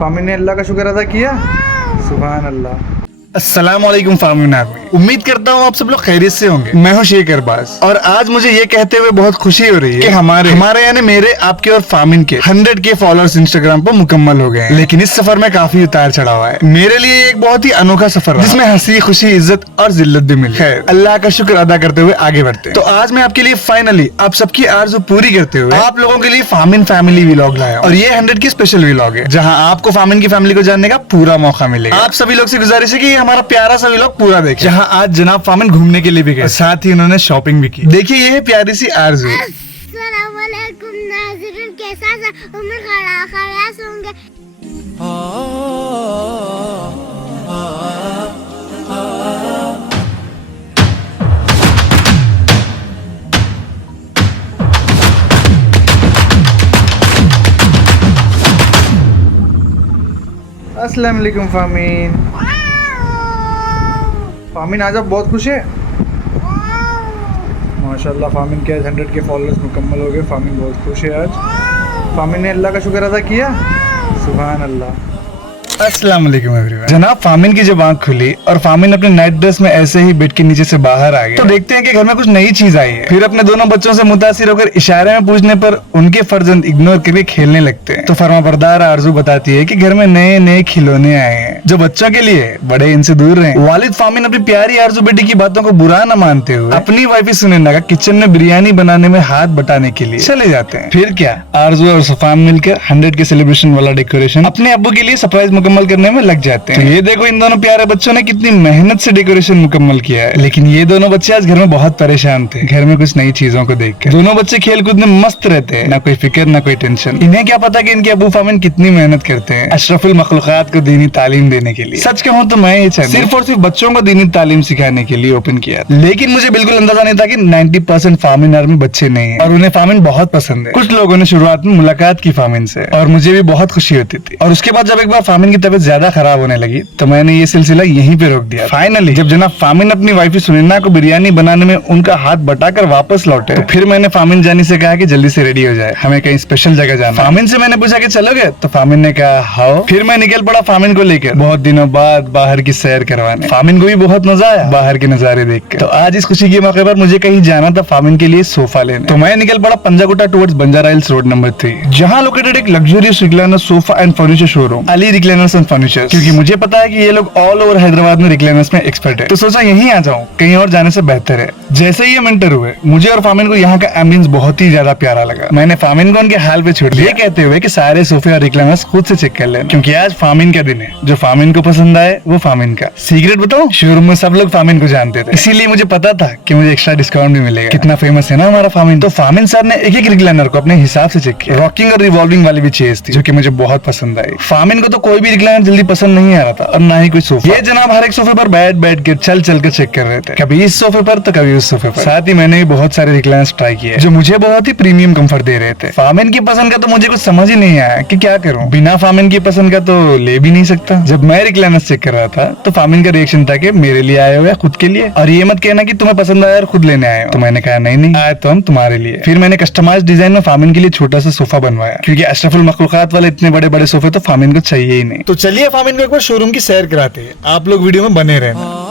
फामिन ने अल्लाह का शुक्र अदा किया। सुभान अल्लाह। अस्सलाम वालेकुम फामिन आदमी, उम्मीद करता हूँ आप सब लोग खैरियत से होंगे। मैं हूँ शेखर बास और आज मुझे ये कहते हुए बहुत खुशी हो रही है कि हमारे यानी मेरे, आपके और फामिन के 100 के फॉलोअर्स इंस्टाग्राम पर मुकम्मल हो गए हैं। लेकिन इस सफर में काफी उतार चढ़ाव है। मेरे लिए एक बहुत ही अनोखा सफर रहा, जिसमें हंसी खुशी इज्जत और जिल्लत भी मिली। खैर, अल्लाह का शुक्र अदा करते हुए आगे बढ़ते हैं। तो आज मैं आपके लिए फाइनली आप सबकी आरज़ू पूरी करते हुए आप लोगों के लिए फामिन फैमिली व्लॉग लाया हूं। और ये 100 की स्पेशल व्लॉग है, जहाँ आपको फामिन की फैमिली को जानने का पूरा मौका मिलेगा। आप सभी लोग से गुजारिश है कि हमारा प्यारा सा व्लॉग पूरा देखें। जहाँ आज जनाब फामिन घूमने के लिए भी गए, साथ ही उन्होंने शॉपिंग भी की। देखिए ये है प्यारी सी आरज़ू। अस्सलाम वालेकुम नाज़रीन, कैसा उम्र खैरियत होंगे। अस्सलाम वालेकुम फामिन। फामिन आज आप बहुत खुश है। माशाल्लाह फामिन के 100 के फॉलोअर्स मुकम्मल हो गए। फामिन बहुत खुश है आज। फामिन ने अल्लाह का शुक्र अदा किया। सुभान अल्लाह। अस्सलाम वालेकुम एवरीवन। जनाब फामिन की जब आंख खुली और फामिन अपने नाइट ड्रेस में ऐसे ही बेड के नीचे से बाहर आ गए, तो देखते हैं कि घर में कुछ नई चीज आई है। फिर अपने दोनों बच्चों से मुतासिर होकर इशारे में पूछने पर उनके फर्जंद इग्नोर करके खेलने लगते हैं। तो फरमाबरदार आरज़ू बताती है कि घर में नए नए खिलौने आए हैं जो बच्चों के लिए, बड़े इनसे दूर रहें। वालिद फामिन अपनी प्यारी आरज़ू बेटी की बातों को बुरा न मानते हुए अपनी वाइफ सुनैना का किचन में बिरयानी बनाने में हाथ बटाने के लिए चले जाते हैं। फिर क्या, आरज़ू और सफान मिलकर 100 के सेलिब्रेशन वाला डेकोरेशन अपने अब्बू के लिए सरप्राइज मुकम्मल करने में लग जाते हैं। तो ये देखो इन दोनों प्यारे बच्चों ने कितनी मेहनत से डेकोरेशन मुकम्मल किया है। लेकिन ये दोनों बच्चे आज घर में बहुत परेशान थे, घर में कुछ नई चीजों को देखकर। दोनों बच्चे खेल कूद में मस्त रहते हैं, ना कोई फिक्र ना कोई टेंशन। इन्हें क्या पता कि इनके अबू फामिन कितनी मेहनत करते हैं अशरफुल मखलूकात को दीनी तालीम देने के लिए। सच कहूँ तो मैं ये चैनल सिर्फ और सिर्फ बच्चों को दीनी तालीम सिखाने के लिए ओपन किया, लेकिन मुझे बिल्कुल अंदाजा नहीं था कि 90% फामिन आर्मी बच्चे नहीं है और उन्हें फामिन बहुत पसंद है। कुछ लोगों ने शुरुआत में मुलाकात की फामिन से और मुझे भी बहुत खुशी होती थी। और उसके बाद जब एक बार फामिन की तबीयत ज्यादा खराब होने लगी तो मैंने ये सिलसिला यहीं पे रोक दिया। फाइनली जब जनाब फामिन अपनी वाइफ सुनैना को बिरयानी बनाने में उनका हाथ बटाकर वापस लौटे, तो फिर मैंने फामिन जानी से कहा कि जल्दी से रेडी हो जाए, हमें कहीं स्पेशल जगह जाना। फामिन से मैंने पूछा कि चलोगे, तो फामिन ने कहा हाँ। फिर मैं निकल पड़ा फामिन को लेकर बहुत दिनों बाद बाहर की सैर करवाने। फामिन को भी बहुत मजा आया बाहर के नजारे देखकर। तो आज इस खुशी के मौके पर मुझे कहीं जाना था फामिन के लिए सोफा लेने। तो मैं निकल पड़ा Panjagutta towards Banjara hills road number 3, जहाँ लोकेटेड एक luxurious recliner sofa and furniture showroom Ali recliners and furniture. क्योंकि मुझे पता है कि ये लोग ऑल ओवर हैदराबाद में रिक्लाइनर्स में एक्सपर्ट है, तो सोचा यहीं आ जाऊं, कहीं और जाने से बेहतर है। जैसे ही हम एंटर हुए, मुझे और फामिन को यहाँ का एम्बियंस बहुत ही ज्यादा प्यारा लगा। मैंने फामिन को उनके हाल पे छोड़ दिया, कहते हुए कि सारे सोफे और रिक्लाइनर्स खुद से चेक कर लेना, क्योंकि आज फामिन का दिन है। जो फामिन को पसंद आए वो फामिन का। सीक्रेट बताऊं, शोरूम में सब लोग फामिन को जानते थे, इसीलिए मुझे पता था कि मुझे एक्स्ट्रा डिस्काउंट भी मिलेगा। कितना फेमस है ना हमारा फामिन। तो फामिन सर ने एक एक रिक्लाइनर को अपने हिसाब से चेक किया। रॉकिंग और रिवॉल्विंग वाली भी चेयर्स थी, जो कि मुझे बहुत पसंद आई। फामिन को तो कोई भी रिक्लाइनर जल्दी पसंद नहीं आ रहा था और ना ही कोई सोफा। ये जनाब हर एक सोफे पर बैठ कर चल कर चेक कर रहे थे, कभी इस सोफे पर तो कभी उस सोफे पर। साथ ही मैंने भी बहुत सारे रिक्लाइनर्स ट्राई किए जो मुझे बहुत ही प्रीमियम कंफर्ट दे रहे थे। फामिन की पसंद का तो मुझे कुछ समझ ही नहीं आया कि क्या करूं। बिना फामिन की पसंद का तो ले भी नहीं सकता। जब मैं रिक्लाइनर्स चेक कर रहा था तो फामिन का रिएक्शन था कि मेरे लिए आए हो या खुद के लिए, और ये मत कहना कि तुम्हें पसंद आया और खुद लेने आए हो। तो मैंने कहा नहीं आए तो हम तुम्हारे लिए। फिर मैंने कस्टमाइज्ड डिजाइन में फामिन के लिए छोटा सा सोफा बनवाया, क्योंकि अशरफुल मखलूकात वाले इतने बड़े बड़े सोफे तो फामिन को चाहिए ही नहीं। तो चलिए फामिन को एक बार शोरूम की सैर कराते हैं, आप लोग वीडियो में बने रहना।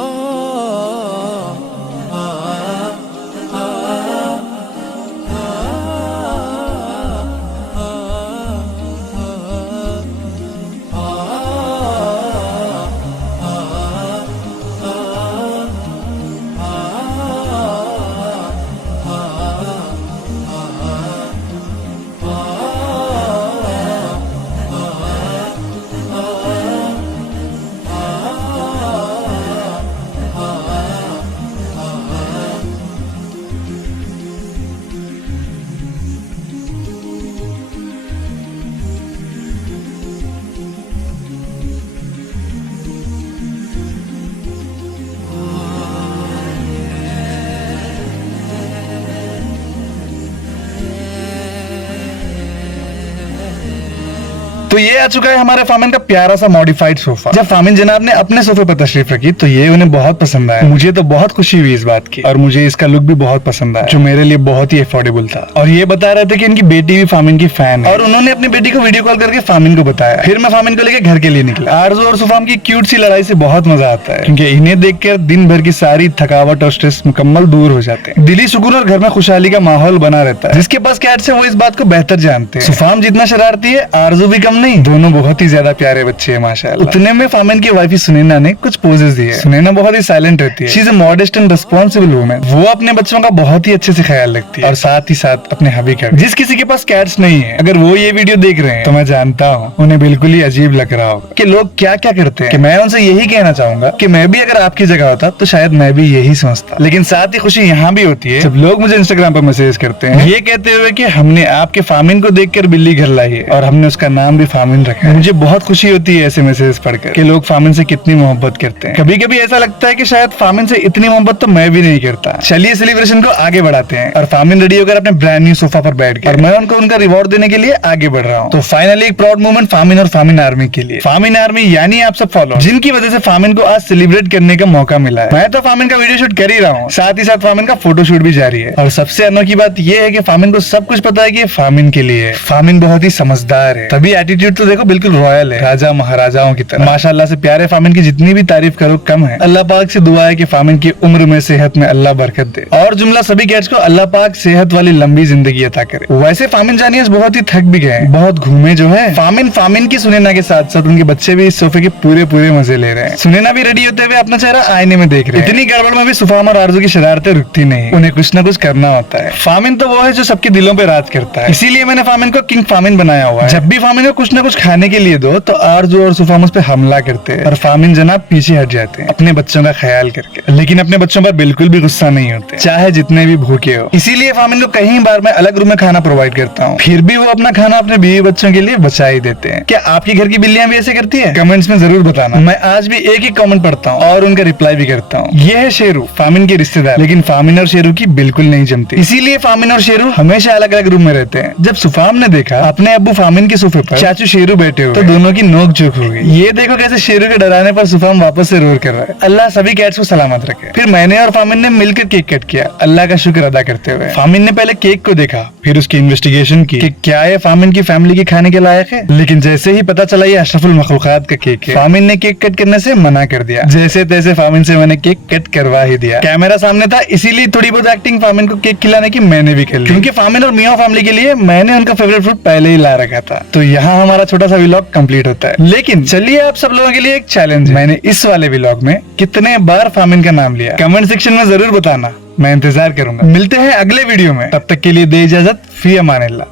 तो ये आ चुका है हमारे फामिन का प्यारा सा मॉडिफाइड सोफा। जब फामिन जनाब ने अपने सोफे पर तशरीफ रखी तो ये उन्हें बहुत पसंद आया। मुझे तो बहुत खुशी हुई इस बात की, और मुझे इसका लुक भी बहुत पसंद आया, जो मेरे लिए बहुत ही अफोर्डेबल था। और ये बता रहे थे कि इनकी बेटी भी फामिन की फैन है, और उन्होंने अपनी बेटी को वीडियो कॉल करके फामिन को बताया। फिर मैं फामिन को लेकर घर के लिए निकला। आरजू और सुफाम की क्यूट सी लड़ाई से बहुत मजा आता है, क्योंकि इन्हें देखकर दिन भर की सारी थकावट और स्ट्रेस मुकम्मल दूर हो जाते हैं। दिली सुकून और घर में खुशहाली का माहौल बना रहता है। जिसके पास कैट्स है वो इस बात को बेहतर जानते हैं। सुफाम जितना शरारती है, आरजू भी कम नहीं। दोनों बहुत ही ज्यादा प्यारे बच्चे हैं माशाल्लाह। उतने में फामिन की वाइफ सुनैना ने कुछ पोजेस दिए। सुनैना बहुत ही साइलेंट रहती है। She is a modest and responsible woman. वो अपने बच्चों का बहुत ही अच्छे से ख्याल रखती है, और साथ ही साथ अपने हबी का। जिस किसी के पास कैट्स नहीं है, अगर वो ये वीडियो देख रहे हैं तो मैं जानता हूँ उन्हें बिल्कुल ही अजीब लग रहा होगा कि लोग क्या क्या करते हैं। कि मैं उनसे यही कहना चाहूंगा कि मैं भी अगर आपकी जगह होता तो शायद मैं भी यही सोचता। लेकिन साथ ही खुशी यहाँ भी होती है जब लोग मुझे इंस्टाग्राम पर मैसेज करते हैं ये कहते हुए कि हमने आपके फामिन को देखकर बिल्ली घर लाई है, और हमने उसका नाम भी फामिन रखा है। मुझे बहुत खुशी होती है ऐसे मैसेज पढ़कर कि लोग फामिन से कितनी मोहब्बत करते हैं। कभी कभी ऐसा लगता है कि शायद फामिन से इतनी मोहब्बत तो मैं भी नहीं करता। चलिए सेलिब्रेशन को आगे बढ़ाते हैं, और फामिन रेडी होकर अपने ब्रांड न्यू सोफा पर बैठ गए, और मैं उनको उनका रिवॉर्ड देने के लिए आगे बढ़ रहा हूँ। तो फाइनली एक प्राउड मोमेंट फामिन और फामिन आर्मी के लिए। फामिन आर्मी यानी आप सब फॉलो, जिनकी वजह से फामिन को आज सेलिब्रेट करने का मौका मिला है। मैं तो फामिन का वीडियो शूट कर ही रहा हूँ, साथ ही साथ फामिन का फोटो शूट भी जारी है। और सबसे अनोखी बात यह है कि फामिन को सब कुछ पता है कि ये फामिन के लिए है। फामिन बहुत ही समझदार है, तभी एटीट्यूड तो देखो बिल्कुल रॉयल है, राजा महाराजाओं की तरह। माशाल्लाह से प्यारे फामिन की जितनी भी तारीफ करो कम है। अल्लाह पाक से दुआ है कि फामिन की उम्र में सेहत में अल्लाह बरकत दे, और जुमला सभी कैट्स को अल्लाह पाक सेहत वाली लंबी जिंदगी अता करे। वैसे फामिन जानिए बहुत ही थक भी गए, बहुत घूमे जो है। फामिन की सुनैना के साथ साथ उनके बच्चे भी इस सोफे के पूरे मजे ले रहे हैं। सुनैना भी रेडी होते हुए अपना चेहरा आईने में देख रहे हैं। इतनी गड़बड़ में भी सुफाम और आरजू की शरारतें रुकती नहीं, उन्हें कुछ न कुछ करना होता है। फामिन तो वो है जो सबके दिलों पे राज करता है, इसीलिए मैंने फामिन को किंग फामिन बनाया हुआ है। जब भी फामिन को कुछ न कुछ खाने के लिए दो तो आरजू और सुफाम उस पे हमला करते हैं, और फामिन जनाब पीछे हट जाते हैं अपने बच्चों का ख्याल करके। लेकिन अपने बच्चों पर बिल्कुल भी गुस्सा नहीं होते, चाहे जितने भी भूखे हो। इसीलिए फामिन को कहीं बार मैं अलग रूम में खाना प्रोवाइड करता हूँ, फिर भी वो अपना खाना अपने बीवी बच्चों के लिए बचा ही देते हैं। क्या आपकी घर की बिल्लियां भी ऐसे करती है? कमेंट्स में जरूर बताना। मैं आज भी एक ही कमेंट पढ़ता हूँ और उनका रिप्लाई भी करता हूँ। ये है शेरू, फामिन के रिश्तेदार, लेकिन फामिन और शेरू की बिल्कुल नहीं जमती, इसीलिए फामिन और शेरू हमेशा अलग अलग रूम में रहते हैं। जब सुफाम ने देखा अपने अब्बू फामिन के सोफे पर चाचू शेरू बैठे हुए, तो दोनों की नोक झोंक हो गई। ये देखो कैसे शेरू के डराने पर सुफाम वापस से रोर कर रहा है। अल्लाह सभी कैट्स को सलामत रखे। फिर मैंने और फामिन ने मिलकर केक कट किया, अल्लाह का शुक्र अदा करते हुए। फामिन ने पहले केक को देखा, फिर उसकी इन्वेस्टिगेशन की कि क्या ये फामिन की फैमिली के खाने के लायक है। लेकिन जैसे ही पता चला ये अशरफुल मखलूकात का केक है, फामिन ने केक कट करने से मना कर दिया। जैसे तैसे फामिन से मैंने केक कट करवा ही दिया। कैमरा सामने था, इसीलिए थोड़ी बहुत एक्टिंग फामिन को केक खिलाने की मैंने भी कर ली, क्योंकि फामिन और मियां फैमिली के लिए मैंने उनका फेवरेट फ्रूट पहले ही ला रखा था। तो यहाँ हमारा छोटा सा व्लॉग कंप्लीट होता है। लेकिन चलिए आप सब लोगों के लिए एक चैलेंज है। मैंने इस वाले व्लॉग में कितने बार फामिन का नाम लिया, कमेंट सेक्शन में जरूर बताना, मैं इंतजार करूंगा। मिलते हैं अगले वीडियो में, तब तक के लिए दे इजाजत, फी अमानिल्लाह।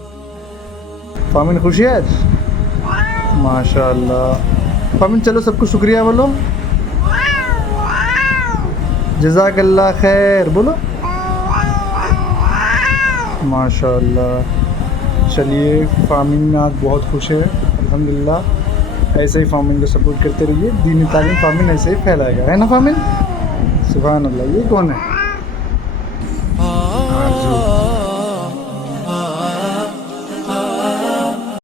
फामिन खुशी है आज माशाल्लाह। फामिन चलो सबको शुक्रिया बोलो, जज़ाकल्लाह खैर बोलो माशाल्लाह। चलिए फामिन आज बहुत खुश है अल्हम्दुलिल्लाह। ऐसे ही फामिन को सपोर्ट करते रहिए, दीनी तालीम फामिन ऐसे ही फैलाएगा, है ना फामिन? सुभान अल्लाह। ये कौन है?